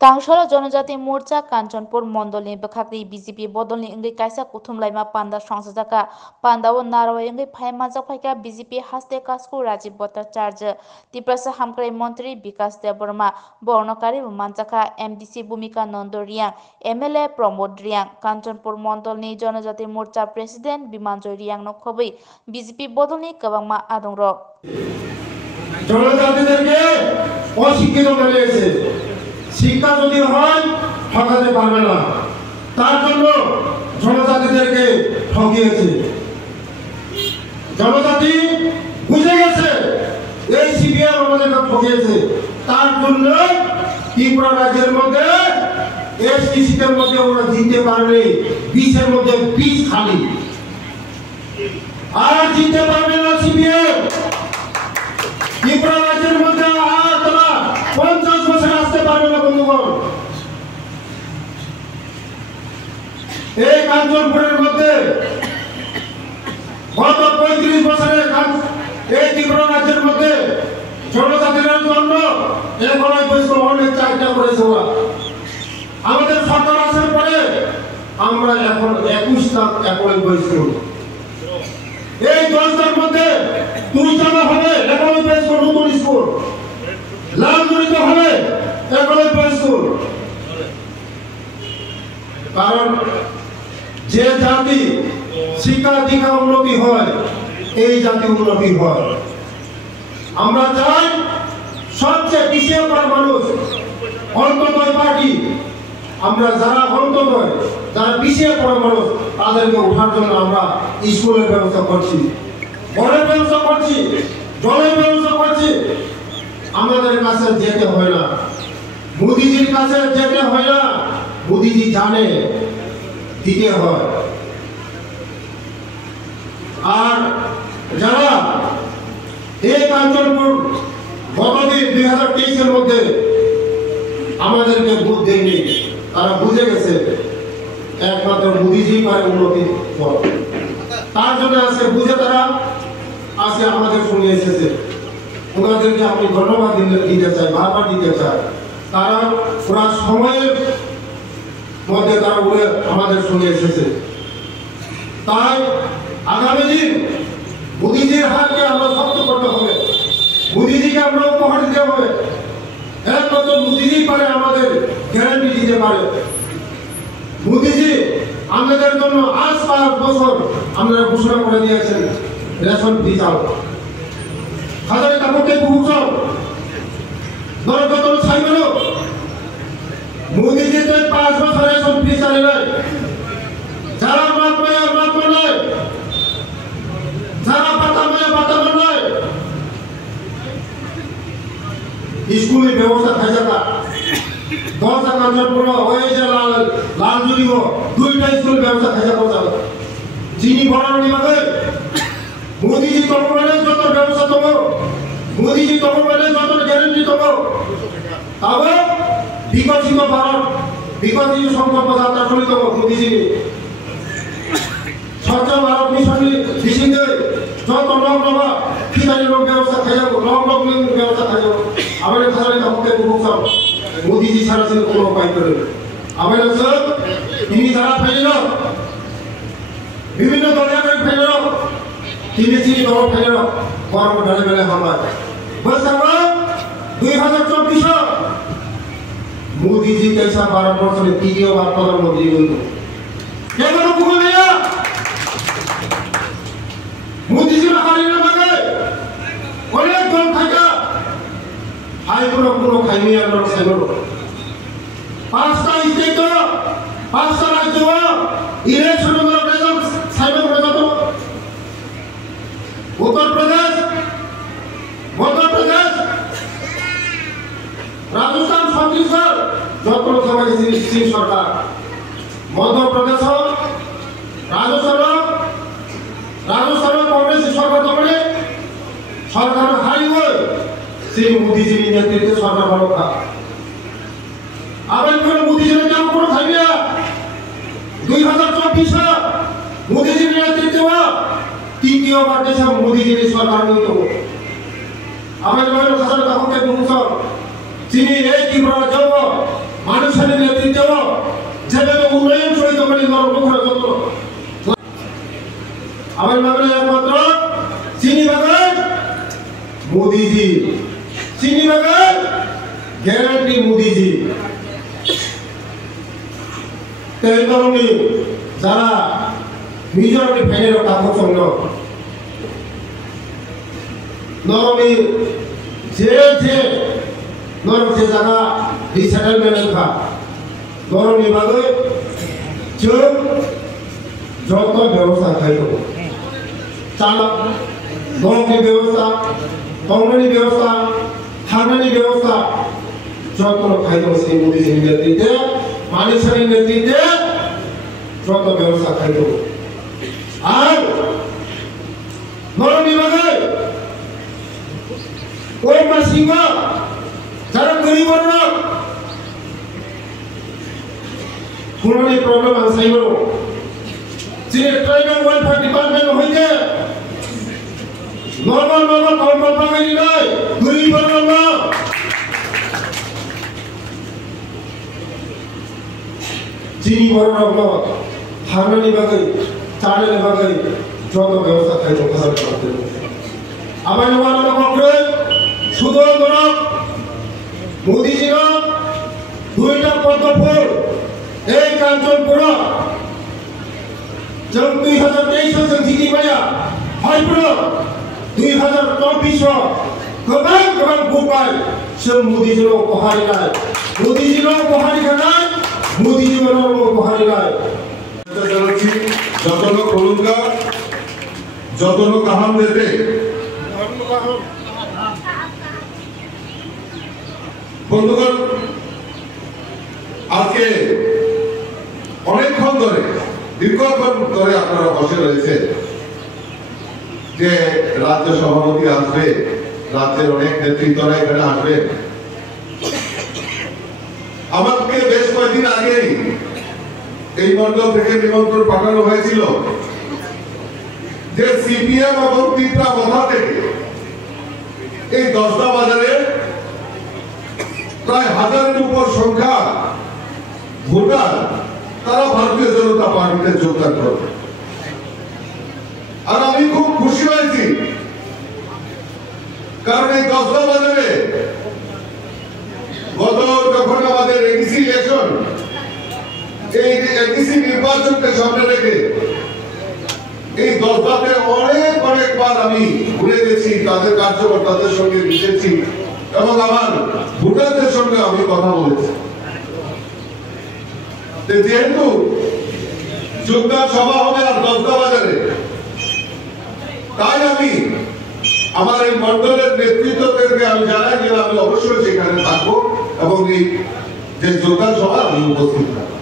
कांगसला जनजाति मोर्चा कांचनपुर मंडल बखाक्री बीजेपी बदल इंगे कायसा कुथुमलाइमा पांदा संसदका पांदाव नारवा इंगे फाइमा जफाइका बीजेपी हास्ते कास्कु राजीव भट्टाचार्य तिप्रसा हामक्राइ मंत्री विकास देवबर्मा बर्णकारी मानचाका एमडीसी भूमिका नंदोरिया एमएलए प्रमोद रियां कांचनपुर मंडल नि जनजाति मोर्चा प्रेसिडेंट बिमानजय रियां नखबै बीजेपी बदल नि गोबांमा आदंर জনজাতিদেরকে অশিক্ষিত বানিয়েছে শিক্ষা যদি হয় ঠকাতে পারবে না তার জন্য জনজাতিদেরকে ঠকিয়েছে জনজাতি বুঝে গেছে এই সিপিএম আমাদেরকে ঠকিয়েছে তার জন্য ত্রিপুরা রাজ্যের মধ্যে এসটি সিটের মধ্যে ওরা জিততে পারবে 20 এর মধ্যে 20 খালি আর জিততে পারবে না সিপিএম ত্রিপুরা রাজ্যের মধ্যে আর তারা 50 বছর আসতে পারবে না বন্ধুগণ এই কাঞ্চনপুরের মধ্যে গত 35 বছরের এই ত্রিপুরা রাজ্যের মধ্যে জনজাতির জন্য এখনো বৈষ্ণব অনেক চাইটা করেছে ওরা আমাদের সরকার আসার পরে আমরা এখন 21টা একই বৈষ্ণব এই 10টার মধ্যে 2টা হবে একই বৈষ্ণব নতুন স্কুল লালজুড়িত হবে একই বৈষ্ণব কারণ যে জাতি শিক্ষা দীক্ষা উন্নতি হয় এই জাতি উন্নতি হয় আমরা চাই সবচেয়ে পিছিয়ে পড়া মানুষ অন্তর্দয় পার্টি আমরা যারা অন্তর্দয় যারা পিছিয়ে পড়া মানুষ তাদেরকে ওঠার জন্য আমরা স্কুলের ব্যবস্থা করছি ঘরের ব্যবস্থা করছি জলের ব্যবস্থা করছি আমাদের কাছে যেতে হয় না মোদিজির কাছে যেতে হয় না মোদিজি জানে দিতে হয় আর যারা এই কাঞ্চনপুর গতদিন 2023 এর মধ্যে আমাদেরকে ভোট দেয়নি তারা বুঝে গেছে একমাত্র মোদিজি পারে উন্নতি তার জন্য আজকে বুঝে তারা আজকে আমাদের সঙ্গে এসেছে ওনাদেরকে আমি ধন্যবাদ দিতে চাই বারবার দিতে চাই তারা পুরা সময়ের মধ্যে তারা উড়ে আমাদের সঙ্গে এসেছে তাই আগামী দিন মোদিজির হাতকে আমরা শক্ত করতে হবে মোদিজিকে আমরা উপহার দিতে হবে একমাত্র মোদিজি পারে আমাদের গ্যারান্টি দিতে পারে মোদিজি আমাদের জন্য আজ 5 বছর আমরা ঘোষণা করে দিয়েছেন রেশন ফ্রি চাল হাজারে কাপড়কে পৌঁছাও দরকার চাইবেন মোদিজি তো 5 বছর রেশন ফ্রি চালিয়ে যারা মাপ নয় যারা পাতা নয় স্কুলের ব্যবস্থা থাকে না 10 কাঞ্চনপুর ওই যে লালজুড়ি 2টা স্কুল ব্যবস্থা থাকে না চিনি বড়ানো নিবে মোদিজি তহবিলে যত ব্যবস্থা দেবো মোদিজি তহবিলে যত গ্যারান্টি দেবো তবে বিকশিত ভারত বিকশিত সংকল্প যাত্রা শুরু দেবো মোদিজি স্বচ্ছ ভারত মিশন যত লোক নেবা খিদারি লোক ব্যবস্থা খাই যাবো লোক ব্যবস্থা খাই যাবো আমাদের খালি কাপড়কে পৌঁছাও মোদিজি ছাড়া ছিল কোনো উপায় করে আমাদের তিনি যারা ফেলিল বিভিন্ন দলীয় ফেলিল তিনি দল ফেলিল গরম ঢালে বেলে হামায় বলতে 2024 মোদিজি कैसा 12 বছরে তৃতীয়বার প্রধানমন্ত্রী বলল কেন হুকুম নেয়া মোদিজি হারিয়ে মানে অনেক দল থাকা হাই কোনো খাইনি আমরা সাইবর 5টা স্টেট 5টা রাজ্য election result সাইবর result Uttar Pradesh Madhya Pradesh Rajasthan Chhattisgarh যত সবাই সিং সরকার মধ্য প্রদেশ সরকার হারিয়ে সেই মোদীজির নেতৃত্বে সরকার ভালো খা আবার কোনো মোদীজির কেউ কোনো খাইবে 2024 মোদীজির নেতৃত্বে তৃতীয়বার দেশে মোদীজির সরকার হইত আমার বাড়ির খাসার কাকুকে বুঝছ তিনি এই ত্রিপুরা যাব মানুষের নেতৃত্ব যেভাবে উন্নয়ন চলিত করে নরমুখরা যত আমার বাড়ির একমাত্র চিনি বাগান মোদীজি চিনি বাগান গ্যারান্টি মোদীজি এই কারণে যারা মিজোরামে ফাইনের কাপড় সঙ্গ নরমে যে নরম যে জায়গা রিসেটেলমেন্ট খা নরমে বাদে চোখ যত ব্যবস্থা খাইব চালক নরমনি ব্যবস্থা কংগ্রেসি ব্যবস্থা থানানি ব্যবস্থা যত খাইব সেই মোদীজির নেতৃত্বে মানুষের নেতৃত্বে যত ব্যবস্থা খাইব আর নরমনি বাদে ওই মাসিং যারা গরিব কোনো প্রবলেম আনসাইব যে ট্রাইবাল ওয়েলফেয়ার ডিপার্টমেন্ট হইতে নর্মাল কল পাগাই নাই গরিব না চিনি বড় হারমানি বাগাই চালের বাগাই যত ব্যবস্থা খাইব খাবার করতে আমার নবান্ন কংগ্রেস শুধু মোদীজির দুইটা পদ্মফুল এই কাঞ্চনপুর जों 2023 जों जिखि माया हयब्रो 2024 गोबां बुंबाय जों मोदीजिनो उपहारिनाय मोदीजिनो उपहारिनाय मोदीजिनो उपहारिनाय জানাচ্ছি যত লোক হলুদা যত লোক আহাম দেতে বন্ধুগণ আজকে অনেকক্ষণ ধরে দীর্ঘক্ষণ ধরে আপনারা বসে রয়েছে যে রাজ্য সভাপতি আসবে রাজ্যের অনেক নেতৃত্বরা এখানে আসবে আমাকে বেশ কয়েকদিন আগেই এই মন্ডল থেকে নিমন্ত্রণ পাঠানো হয়েছিল যে সিপিএম এবং ত্রিপুরা মথা থেকে এই দশটা বাজারে প্রায় 1000-এর উপর সংখ্যা ভোটার তারা ভারতীয় জনতা পার্টিতে যোগদান করবে আর আমি খুব খুশি হয়েছি কারণ এই দশটা বাজারে গত যখন আমাদের এডিসি ইলেকশন এই এডিসি নির্বাচনকে সামনে রেখে এই দশটাতে অনেকবার আমি ঘুরে গেছি তাদের কার্যকর্তাদের সঙ্গে মিশেছি এবং আমার ভোটারদের সঙ্গে আমি কথা বলেছি যেহেতু যোগদান সভা হবে আর দশটা বাজারে তাই আমি আমার এই মন্ডলের নেতৃত্বদেরকে আমি জানাই যে আমি অবশ্যই সেখানে থাকবো এবং এই যে যোগদান সভা আমি উপস্থিত থাকবো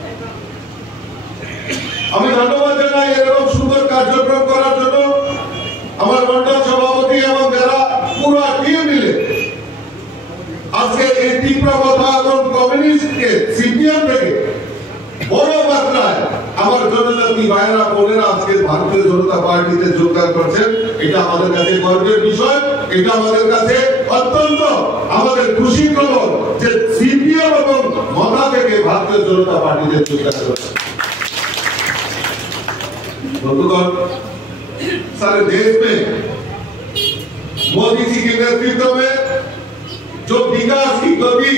আমি ধন্যবাদ জানাই এরকম সুন্দর কার্যক্রম করার জন্য আমার মন্ডল সভাপতি এবং যারা পুরো টিম মিলে আজকে এই ত্রিপুরা কথা এবং কমিউনিস্টকে সিপিএম থেকে বড় মাত্রায় আমার জনজাতি ভাইয়েরা বোনেরা আজকে ভারতীয় জনতা পার্টিতে যোগদান করছেন এটা আমাদের কাছে গর্বের বিষয় এটা আমাদের কাছে অত্যন্ত আমাদের খুশির খবর যে সিপিএম এবং মথা থেকে ভারতীয় জনতা পার্টিতে যোগদান করছে बंधुगण सारे देश में मोदी जी के नेतृत्व में जो विकास की गति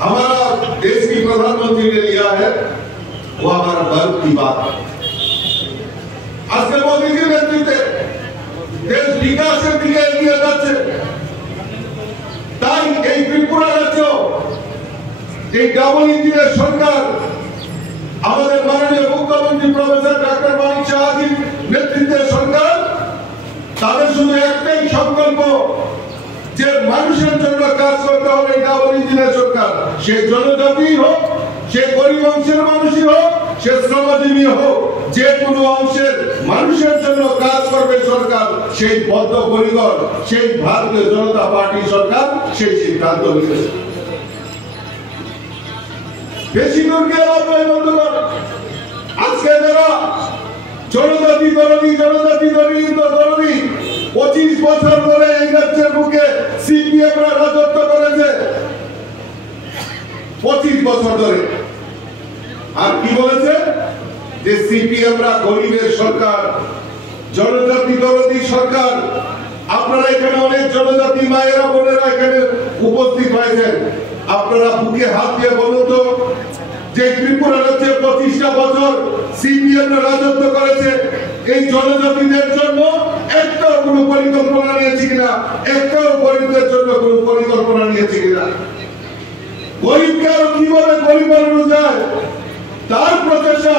हमारा देश की प्रधानमंत्री ने लिया है वो हमारा गर्व की बात है आज के मोदी जी नेतृत्व देश विकास के दिखे एগিয়ে যাচ্ছে তাই এই ত্রিপুরা রাজ্য এই ডাবল ইঞ্জিনের সরকার আমাদের মাননীয় মুখ্যমন্ত্রী প্রফেসর ডক্টর মানিক সাহাজির নেতৃত্বে সরকার তাদের শুধু একটাই সংকল্প যে মানুষের জন্য কাজ করতে হবে ডাবল ইঞ্জিনের সরকার সে জনজাতি হোক সে গরিব অংশের মানুষই হোক সে শ্রমজীবী হোক, যে কোনো অংশের মানুষের জন্য কাজ করবে সরকার, সেই বদ্ধপরিকর, সেই ভারতীয় জনতা পার্টি সরকার সেই সিদ্ধান্ত নিয়েছে। বেশি দূর গিয়ে বন্ধুগণ, আজকে যারা জনজাতি দরদি 25 বছর ধরে এই রাজ্যের বুকে সিপিএমরা রাজত্ব করেছে, 25 বছর ধরে। আর কি বলেছে যে সিপিএমরা গরিবের সরকার, জনজাতি দরদি সরকার। আপনারা এখানে অনেক জনজাতি মায়েরা বোনেরা এখানে উপস্থিত হয়েছেন, আপনারা বুকে হাত দিয়ে বলুন তো, যে ত্রিপুরা রাজ্যে 25টা বছর সিপিএমরা রাজত্ব করেছে, এই জনজাতিদের জন্য একটাও কোনো পরিকল্পনা নিয়েছে কিনা, একটাও গরিবদের জন্য কোনো পরিকল্পনা নিয়েছে কিনা? গরিবকে আরো কিভাবে গরিব বানানো যায় তার প্রচেষ্টা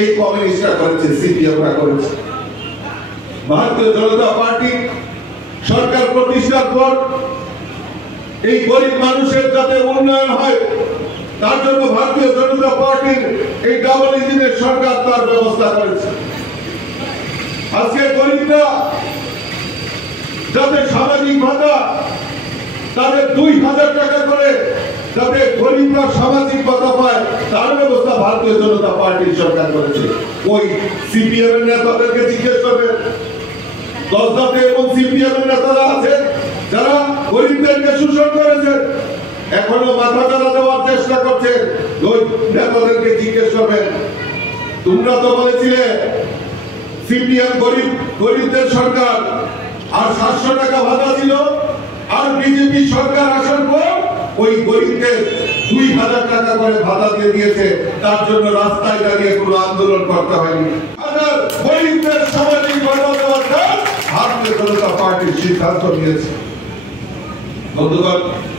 এই কমিউনিস্টরা করেছে, সিপিএমরা করেছে। ভারতীয় জনতা পার্টি সরকার প্রতিষ্ঠার পর এই গরিব মানুষের যাতে উন্নয়ন হয় তার জন্য ভারতীয় জনতা পার্টির এই ডাবল ইঞ্জিনের সরকার তার ব্যবস্থা করেছে। আজকে গরিবরা যাতে সামাজিক ভাতা তাদের 2000 টাকা করে যাতে গরিবরা সামাজিক ভাতা পায় তার ব্যবস্থা ভারতীয় জনতা পার্টির সরকার করেছে। ওই সিপিএম এর নেতাদেরকে জিজ্ঞেস করবেন, দশদাতে এবং সিপিএম এর নেতারা আছেন যারা গরিবদেরকে শোষণ করেছেন, এখনো মাথা চালা দেওয়ার চেষ্টা করছে, ওই নেতাদেরকে জিজ্ঞেস করবেন, তোমরা তো বলেছিলে সিপিএম গরিবদের সরকার, আর 700 টাকা ভাতা ছিল, আর বিজেপি সরকার আসার পর ওই গরিবদের 2000 টাকা করে ভাতা দিয়ে দিয়েছে, তার জন্য রাস্তায় দাঁড়িয়ে কোনো আন্দোলন করতে হয়নি। গরিবদের সামাজিক ভাতা দেওয়ার কাজ ভারতীয় জনতা পার্টির সিদ্ধান্ত নিয়েছে। বন্ধুগণ,